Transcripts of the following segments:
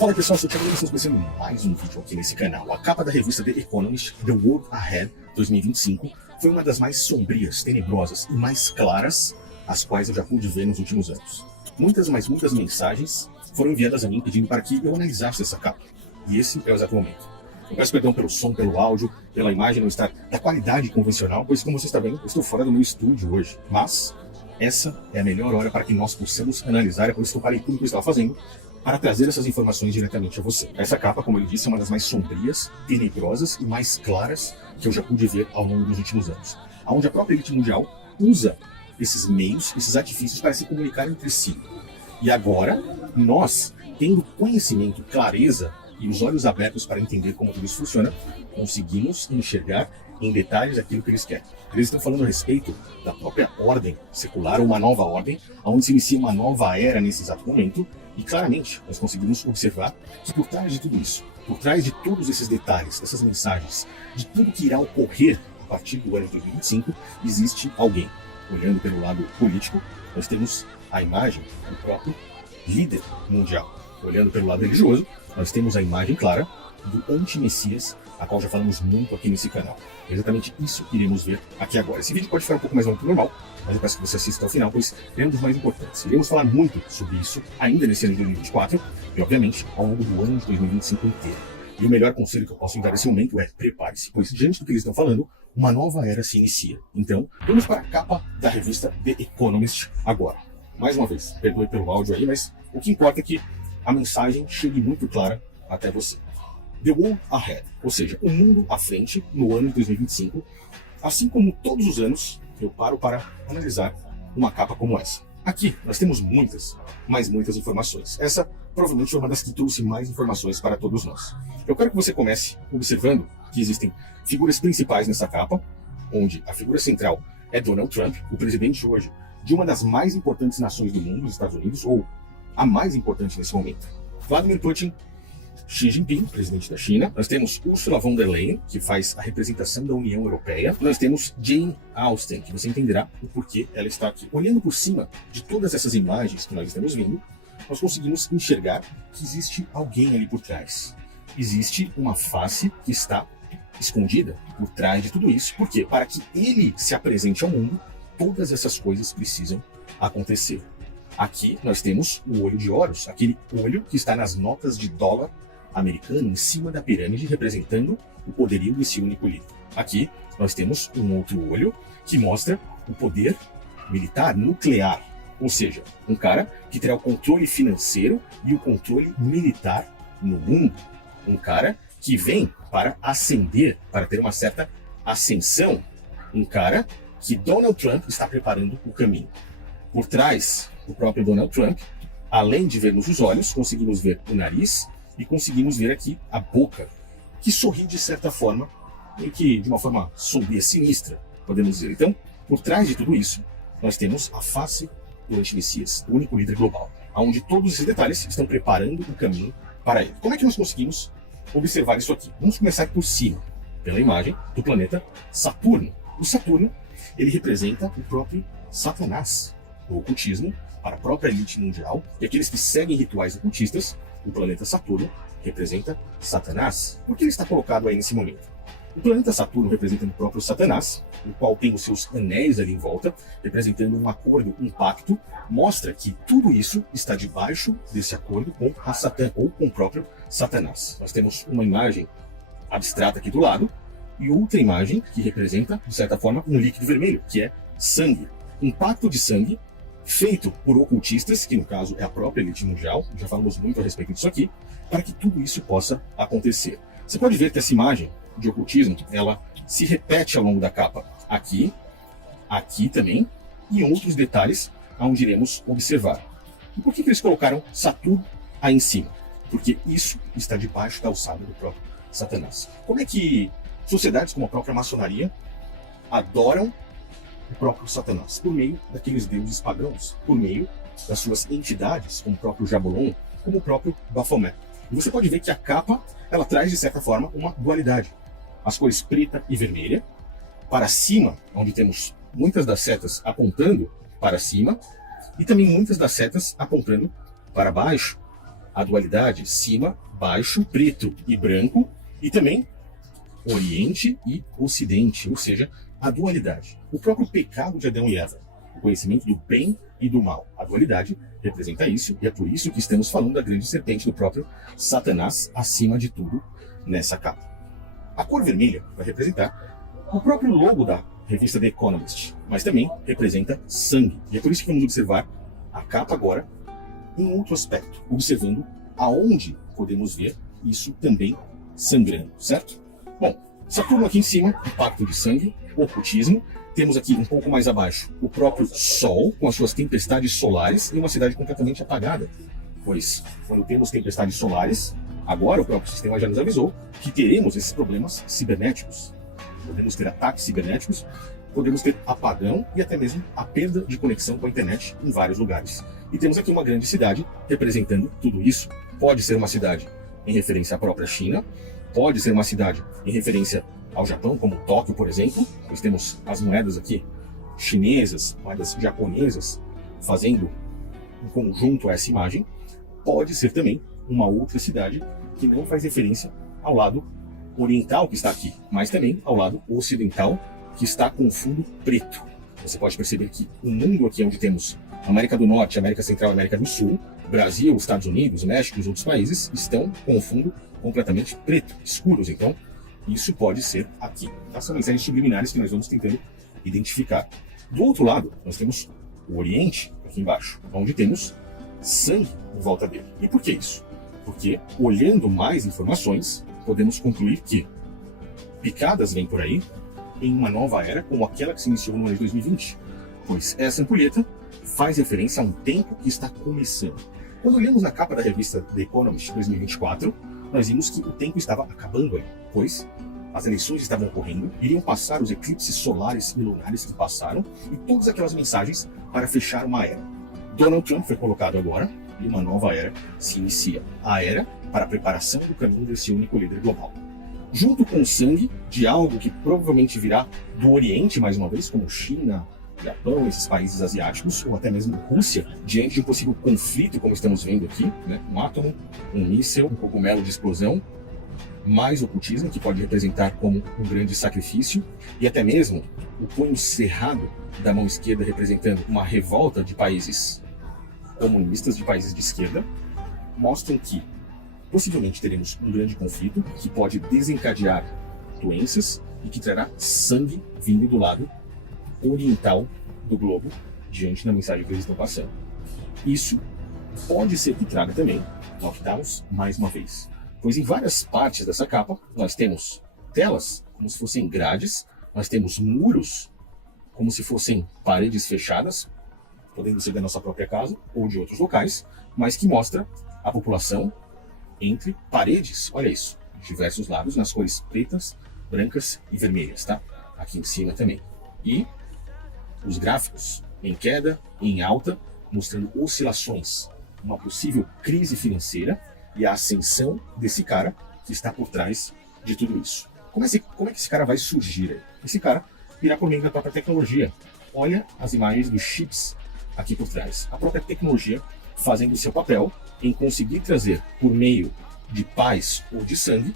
Fala pessoal, sou o Thiago e estamos começando mais um vídeo aqui nesse canal. A capa da revista The Economist, The World Ahead 2025, foi uma das mais sombrias, tenebrosas e mais claras as quais eu já pude ver nos últimos anos. Muitas mensagens foram enviadas a mim pedindo para que eu analisasse essa capa. E esse é o exato momento. Eu peço perdão pelo som, pelo áudio, pela imagem não estar da qualidade convencional, pois como você está vendo, eu estou fora do meu estúdio hoje. Mas essa é a melhor hora para que nós possamos analisar, é por isso que eu parei tudo que eu estava fazendo, para trazer essas informações diretamente a você. Essa capa, como eu disse, é uma das mais sombrias, tenebrosas e mais claras que eu já pude ver ao longo dos últimos anos. Onde a própria elite mundial usa esses meios, esses artifícios para se comunicar entre si. E agora, nós, tendo conhecimento, clareza e os olhos abertos para entender como tudo isso funciona, conseguimos enxergar em detalhes aquilo que eles querem. Eles estão falando a respeito da própria ordem secular, uma nova ordem, onde se inicia uma nova era nesse exato momento, e claramente nós conseguimos observar que por trás de tudo isso, por trás de todos esses detalhes, dessas mensagens, de tudo que irá ocorrer a partir do ano de 2025, existe alguém. Olhando pelo lado político, nós temos a imagem do próprio líder mundial. Olhando pelo lado religioso, nós temos a imagem clara do anti-messias, a qual já falamos muito aqui nesse canal. É exatamente isso que iremos ver aqui agora. Esse vídeo pode ficar um pouco mais longo que o normal, mas eu peço que você assista ao final, pois é um dos mais importantes. Iremos falar muito sobre isso ainda nesse ano de 2024 e, obviamente, ao longo do ano de 2025 inteiro. E o melhor conselho que eu posso dar nesse momento é prepare-se, pois diante do que eles estão falando, uma nova era se inicia. Então, vamos para a capa da revista The Economist agora. Mais uma vez, perdoe pelo áudio aí, mas o que importa é que a mensagem chegue muito clara até você. The World Ahead, ou seja, o mundo à frente no ano de 2025, assim como todos os anos eu paro para analisar uma capa como essa. Aqui nós temos muitas informações. Essa provavelmente foi uma das que trouxe mais informações para todos nós. Eu quero que você comece observando que existem figuras principais nessa capa, onde a figura central é Donald Trump, o presidente hoje de uma das mais importantes nações do mundo, os Estados Unidos, ou a mais importante nesse momento. Vladimir Putin, Xi Jinping, presidente da China. Nós temos Ursula von der Leyen, que faz a representação da União Europeia. Nós temos Jane Austen, que você entenderá o porquê ela está aqui. Olhando por cima de todas essas imagens que nós estamos vendo, nós conseguimos enxergar que existe alguém ali por trás. Existe uma face que está escondida por trás de tudo isso. Por quê? Para que ele se apresente ao mundo, todas essas coisas precisam acontecer. Aqui nós temos o olho de Horus, aquele olho que está nas notas de dólar americano em cima da pirâmide, representando o poderio desse único líder. Aqui nós temos um outro olho que mostra o poder militar nuclear, ou seja, um cara que terá o controle financeiro e o controle militar no mundo. Um cara que vem para ascender, para ter uma certa ascensão. Um cara que Donald Trump está preparando o caminho. Por trás do próprio Donald Trump, além de vermos os olhos, conseguimos ver o nariz e conseguimos ver aqui a boca, que sorri de certa forma, meio que de uma forma sombria, sinistra, podemos dizer. Então, por trás de tudo isso, nós temos a face do anti-messias, o único líder global, onde todos esses detalhes estão preparando o caminho para ele. Como é que nós conseguimos observar isso aqui? Vamos começar por cima, pela imagem do planeta Saturno. O Saturno, ele representa o próprio Satanás, o ocultismo, para a própria elite mundial, e aqueles que seguem rituais ocultistas. O planeta Saturno representa Satanás. Por que ele está colocado aí nesse momento? O planeta Saturno representa o próprio Satanás, o qual tem os seus anéis ali em volta, representando um acordo, um pacto, mostra que tudo isso está debaixo desse acordo com a Satã, ou com o próprio Satanás. Nós temos uma imagem abstrata aqui do lado, e outra imagem que representa, de certa forma, um líquido vermelho, que é sangue. Um pacto de sangue feito por ocultistas, que no caso é a própria elite mundial, já falamos muito a respeito disso aqui, para que tudo isso possa acontecer. Você pode ver que essa imagem de ocultismo, ela se repete ao longo da capa. Aqui, aqui também, e outros detalhes onde iremos observar. E por que eles colocaram Saturno aí em cima? Porque isso está debaixo da alçada do próprio Satanás. Como é que sociedades como a própria maçonaria adoram o próprio Satanás? Por meio daqueles deuses pagãos, por meio das suas entidades, como o próprio Jabulon, como o próprio Baphomet. E você pode ver que a capa, ela traz de certa forma uma dualidade. As cores preta e vermelha, para cima, onde temos muitas das setas apontando para cima, e também muitas das setas apontando para baixo. a dualidade cima, baixo, preto e branco, e também Oriente e Ocidente, ou seja, a dualidade. O próprio pecado de Adão e Eva, o conhecimento do bem e do mal. A dualidade representa isso, e é por isso que estamos falando da grande serpente do próprio Satanás, acima de tudo, nessa capa. A cor vermelha vai representar o próprio logo da revista The Economist, mas também representa sangue. E é por isso que vamos observar a capa agora em outro aspecto, observando aonde podemos ver isso também sangrando, certo? Bom, Saturno aqui em cima, o pacto de sangue, ocultismo. Temos aqui um pouco mais abaixo o próprio Sol, com as suas tempestades solares, e uma cidade completamente apagada. Pois, quando temos tempestades solares, agora o próprio sistema já nos avisou que teremos esses problemas cibernéticos. Podemos ter ataques cibernéticos, podemos ter apagão e até mesmo a perda de conexão com a internet em vários lugares. E temos aqui uma grande cidade representando tudo isso. Pode ser uma cidade em referência à própria China, pode ser uma cidade em referência ao Japão, como Tóquio, por exemplo. Nós temos as moedas aqui chinesas, moedas japonesas, fazendo em conjunto a essa imagem. Pode ser também uma outra cidade que não faz referência ao lado oriental que está aqui, mas também ao lado ocidental, que está com fundo preto. Você pode perceber que o mundo aqui onde temos América do Norte, América Central e América do Sul, Brasil, Estados Unidos, México e os outros países estão com o fundo completamente preto, escuros. Então, isso pode ser aqui. São mensagens subliminares que nós vamos tentando identificar. Do outro lado, nós temos o Oriente, aqui embaixo, onde temos sangue em volta dele. E por que isso? Porque, olhando mais informações, podemos concluir que picadas vêm por aí em uma nova era, como aquela que se iniciou no ano de 2020. Pois essa ampulheta faz referência a um tempo que está começando. Quando olhamos na capa da revista The Economist 2024, nós vimos que o tempo estava acabando aí, pois as eleições estavam ocorrendo, iriam passar os eclipses solares e lunares que passaram, e todas aquelas mensagens para fechar uma era. Donald Trump foi colocado agora, e uma nova era se inicia. A era para a preparação do caminho desse único líder global. Junto com o sangue de algo que provavelmente virá do Oriente, mais uma vez, como China, Japão, esses países asiáticos, ou até mesmo Rússia, diante de um possível conflito, como estamos vendo aqui, né? Um átomo, um míssil, um cogumelo de explosão, mais ocultismo, que pode representar como um grande sacrifício, e até mesmo o punho cerrado da mão esquerda representando uma revolta de países comunistas, de países de esquerda, mostram que possivelmente teremos um grande conflito que pode desencadear doenças e que trará sangue vindo do lado oriental do globo diante da mensagem que eles estão passando. Isso pode ser que traga também lockdowns mais uma vez, pois em várias partes dessa capa nós temos telas como se fossem grades, nós temos muros como se fossem paredes fechadas, podendo ser da nossa própria casa ou de outros locais, mas que mostra a população entre paredes, olha isso, de diversos lados, nas cores pretas, brancas e vermelhas, tá? Aqui em cima também. E os gráficos em queda e em alta, mostrando oscilações, uma possível crise financeira e a ascensão desse cara que está por trás de tudo isso. Como é que esse cara vai surgir aí? Esse cara irá por meio da própria tecnologia. Olha as imagens dos chips aqui por trás. A própria tecnologia fazendo o seu papel em conseguir trazer, por meio de paz ou de sangue,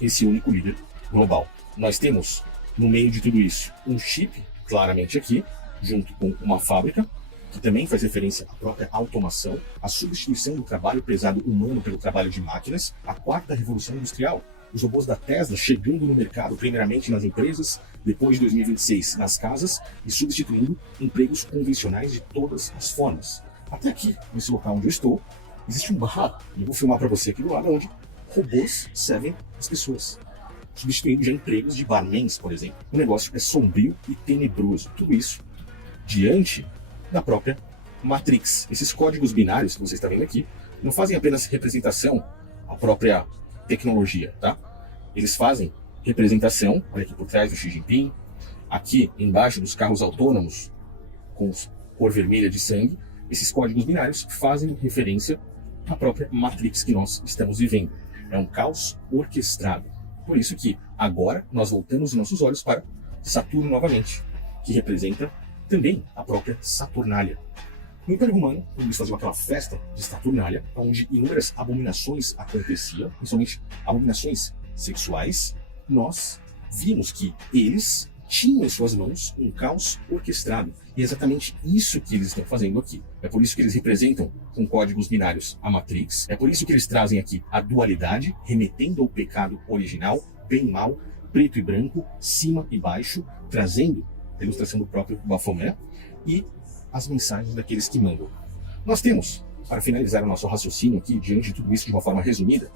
esse único líder global. Nós temos, no meio de tudo isso, um chip, claramente aqui, junto com uma fábrica, que também faz referência à própria automação, a substituição do trabalho pesado humano pelo trabalho de máquinas, a quarta revolução industrial. Os robôs da Tesla chegando no mercado, primeiramente nas empresas, depois de 2026 nas casas, e substituindo empregos convencionais de todas as formas. Até aqui, nesse local onde eu estou, existe um bar, e eu vou filmar para você aqui do lado, onde robôs servem as pessoas, substituindo já empregos de barmans, por exemplo. O negócio é sombrio e tenebroso. Tudo isso diante da própria Matrix. Esses códigos binários que você está vendo aqui não fazem apenas representação à própria tecnologia, tá? Eles fazem representação, olha aqui por trás do Xi Jinping, aqui embaixo dos carros autônomos com cor vermelha de sangue. Esses códigos binários fazem referência à própria Matrix que nós estamos vivendo. É um caos orquestrado. Por isso que agora nós voltamos os nossos olhos para Saturno novamente, que representa também a própria Saturnália. No Império Romano, eles faziam aquela festa de Saturnália, onde inúmeras abominações aconteciam, principalmente abominações sexuais. Nós vimos que eles tinham em suas mãos um caos orquestrado. E é exatamente isso que eles estão fazendo aqui. É por isso que eles representam com códigos binários a Matrix. É por isso que eles trazem aqui a dualidade, remetendo ao pecado original, bem e mal, preto e branco, cima e baixo, trazendo a ilustração do próprio Baphomet e as mensagens daqueles que mandam. Nós temos, para finalizar o nosso raciocínio aqui, diante de tudo isso de uma forma resumida,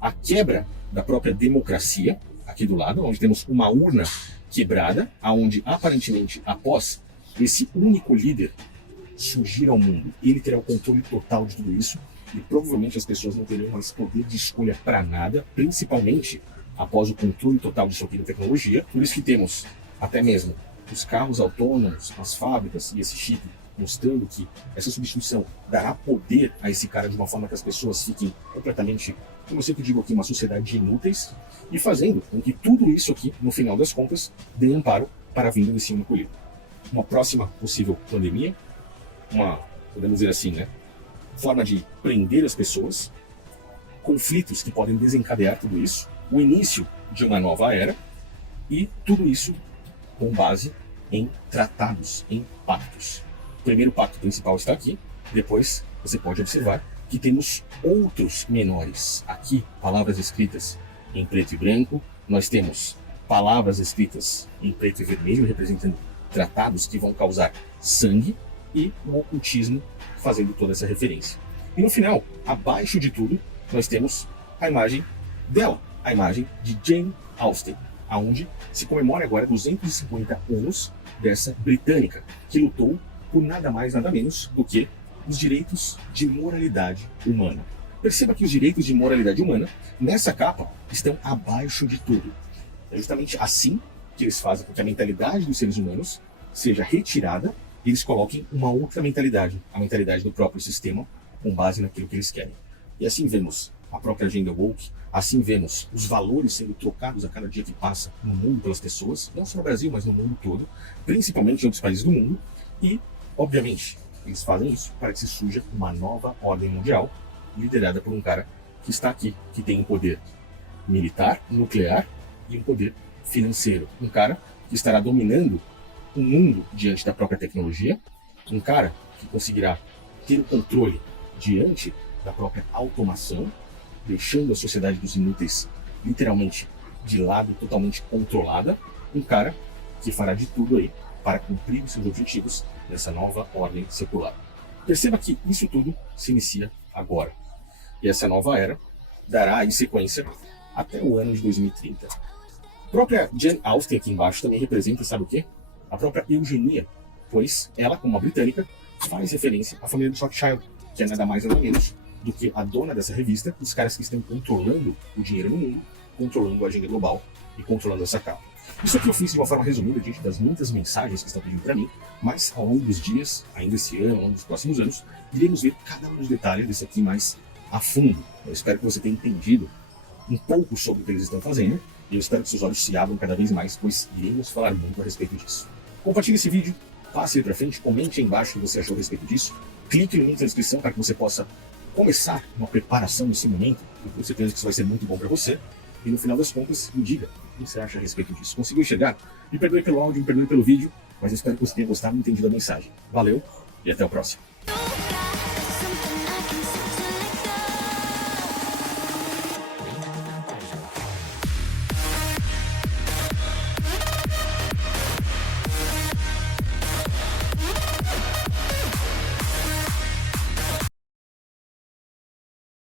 a quebra da própria democracia, aqui do lado, onde temos uma urna quebrada, aonde aparentemente, após esse único líder surgir ao mundo, ele terá o controle total de tudo isso, e provavelmente as pessoas não terão mais poder de escolha para nada, principalmente após o controle total de sua tecnologia. Por isso que temos até mesmo os carros autônomos, as fábricas e esse chip mostrando que essa substituição dará poder a esse cara de uma forma que as pessoas fiquem completamente, como eu sempre digo aqui, uma sociedade de inúteis, e fazendo com que tudo isso aqui, no final das contas, dê amparo para a vinda desse único livro. Uma próxima possível pandemia, podemos dizer assim, né, forma de prender as pessoas, conflitos que podem desencadear tudo isso, o início de uma nova era, e tudo isso com base em tratados, em pactos. O primeiro pacto principal está aqui, depois você pode observar que temos outros menores. Aqui, palavras escritas em preto e branco, nós temos palavras escritas em preto e vermelho, representando tratados que vão causar sangue, e o ocultismo fazendo toda essa referência. E no final, abaixo de tudo, nós temos a imagem dela, a imagem de Jane Austen, aonde se comemora agora 250 anos dessa britânica, que lutou por nada mais, nada menos do que os direitos de moralidade humana. Perceba que os direitos de moralidade humana, nessa capa, estão abaixo de tudo. É justamente assim que eles fazem com que a mentalidade dos seres humanos seja retirada e eles coloquem uma outra mentalidade, a mentalidade do próprio sistema, com base naquilo que eles querem. E assim vemos a própria agenda woke, assim vemos os valores sendo trocados a cada dia que passa no mundo pelas pessoas, não só no Brasil, mas no mundo todo, principalmente em outros países do mundo, e, obviamente, eles fazem isso para que se surja uma nova ordem mundial, liderada por um cara que está aqui, que tem um poder militar, nuclear e um poder financeiro. Um cara que estará dominando o mundo diante da própria tecnologia, um cara que conseguirá ter o controle diante da própria automação, deixando a sociedade dos inúteis literalmente de lado, totalmente controlada, um cara que fará de tudo aí para cumprir os seus objetivos nessa nova ordem secular. Perceba que isso tudo se inicia agora. E essa nova era dará aí sequência até o ano de 2030. A própria Jane Austen aqui embaixo também representa, sabe o quê? A própria eugenia, pois ela, como uma britânica, faz referência à família de Rothschild, que é nada mais nada menos do que a dona dessa revista, os caras que estão controlando o dinheiro no mundo, controlando a agenda global e controlando essa capa. Isso aqui eu fiz de uma forma resumida diante das muitas mensagens que estão pedindo para mim, mas ao longo dos dias, ainda esse ano, ao longo dos próximos anos, iremos ver cada um dos detalhes desse aqui mais a fundo. Eu espero que você tenha entendido um pouco sobre o que eles estão fazendo, e eu espero que seus olhos se abram cada vez mais, pois iremos falar muito a respeito disso. Compartilhe esse vídeo, passe ele para frente, comente aí embaixo o que você achou a respeito disso, clique no link na descrição para que você possa começar uma preparação nesse momento, eu tenho certeza que isso vai ser muito bom para você, e no final das contas, me diga o que você acha a respeito disso. Conseguiu enxergar? Me perdoe pelo áudio, me perdoe pelo vídeo, mas eu espero que você tenha gostado e entendido a mensagem. Valeu, e até o próximo.